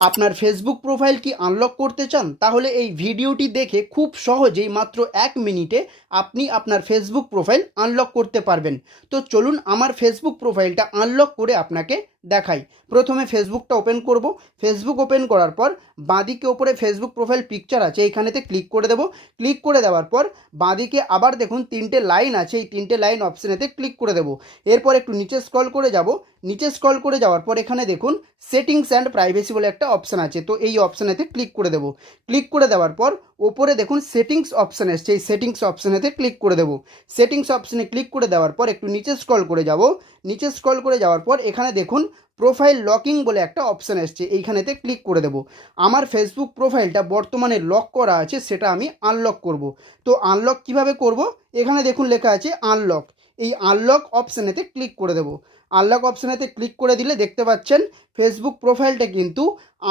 আপনার Facebook profile কি unlock করতে চান? তাহলে এই ভিডিওটি দেখে খুব সহজেই মাত্র 1 মিনিটে আপনি আপনার ফেসবুক প্রোফাইল আনলক করতে পারবেন। তো চলুন আমার ফেসবুক প্রোফাইলটা আনলক করে আপনাকে দেখাই। প্রথমে ফেসবুকটা ওপেন করব। ফেসবুক ওপেন করার পর বাঁদিকে ওপরে ফেসবুক প্রোফাইল পিকচার আছে, এইখানেতে ক্লিক করে দেব। ক্লিক করে দেওয়ার পর বাঁদিকে আবার দেখুন 3টে লাইন আছে, এই 3টে লাইন অপশানেতে ক্লিক করে দেব। এরপর একটু নিচে স্ক্রল করে যাব। নিচে স্ক্রল করে যাওয়ার পর এখানে দেখুন সেটিংস অ্যান্ড প্রাইভেসি বলে একটা অপশান আছে, তো এই অপশানেতে ক্লিক করে দেব। ক্লিক করে দেওয়ার পর ওপরে দেখুন সেটিংস অপশান এসছে, এই সেটিংস অপশানেতে ক্লিক করে দেব। সেটিংস অপশানে ক্লিক করে দেওয়ার পর একটু নিচে স্ক্রল করে যাব। নিচে স্ক্রল করে যাওয়ার পর এখানে দেখুন প্রোফাইল লকিং বলে একটা অপশান এসছে, এইখানেতে ক্লিক করে দেব। আমার ফেসবুক প্রোফাইলটা বর্তমানে লক করা আছে, সেটা আমি আনলক করব। তো আনলক কিভাবে করব? এখানে দেখুন লেখা আছে আনলক, এই আনলক অপশানেতে ক্লিক করে দেব। আনলক অপশানেতে ক্লিক করে দিলে দেখতে পাচ্ছেন ফেসবুক প্রোফাইলটা কিন্তু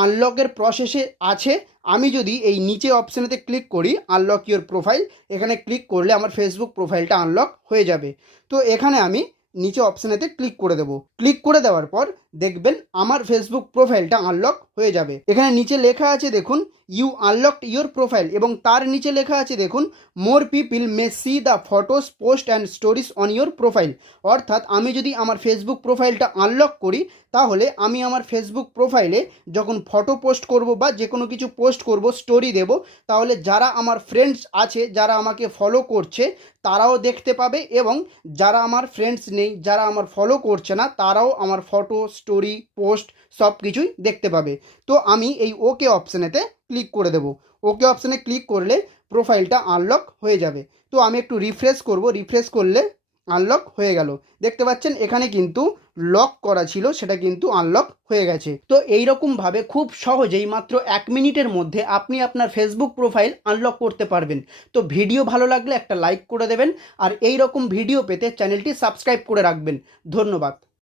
আনলকের প্রসেসে আছে। আমি যদি এই নিচে অপশানেতে ক্লিক করি আনলক ইওর প্রোফাইল, এখানে ক্লিক করলে আমার ফেসবুক প্রোফাইলটা আনলক হয়ে যাবে। তো এখানে আমি নিচে অপশানেতে ক্লিক করে দেব। ক্লিক করে দেওয়ার পর দেখবেন আমার ফেসবুক প্রোফাইলটা আনলক হয়ে যাবে। এখানে নিচে লেখা আছে দেখুন ইউ আনলকড ইওর প্রোফাইল, এবং তার নিচে লেখা আছে দেখুন more people May C the photos post and stories on your profile. অর্থাৎ আমি যদি আমার ফেসবুক প্রোফাইলটা আনলক করি, তাহলে আমি আমার ফেসবুক প্রোফাইলে যখন ফটো পোস্ট করব বা যে কোনো কিছু পোস্ট করব, স্টোরি দেব, তাহলে যারা আমার ফ্রেন্ডস আছে, যারা আমাকে ফলো করছে, তারাও দেখতে পাবে, এবং যারা আমার ফ্রেন্ডস নেই, যারা আমার ফলো করছে না, তারাও আমার ফটো, স্টোরি, পোস্ট সব কিছুই দেখতে পাবে। তো আমি এই ওকে অপশানেতে ক্লিক করে দেব। ওকে অপশানে ক্লিক করলে প্রোফাইলটা আনলক হয়ে যাবে। তো আমি একটু রিফ্রেশ করব, রিফ্রেশ করলে আনলক হয়ে গেল। দেখতে পাচ্ছেন এখানে কিন্তু লক করা ছিল, সেটা কিন্তু আনলক হয়ে গেছে। তো এইরকমভাবে খুব সহজেই মাত্র 1 মিনিটের মধ্যে আপনি আপনার ফেসবুক প্রোফাইল আনলক করতে পারবেন। তো ভিডিও ভালো লাগলে একটা লাইক করে দেবেন, আর এই রকম ভিডিও পেতে চ্যানেলটি সাবস্ক্রাইব করে রাখবেন। ধন্যবাদ।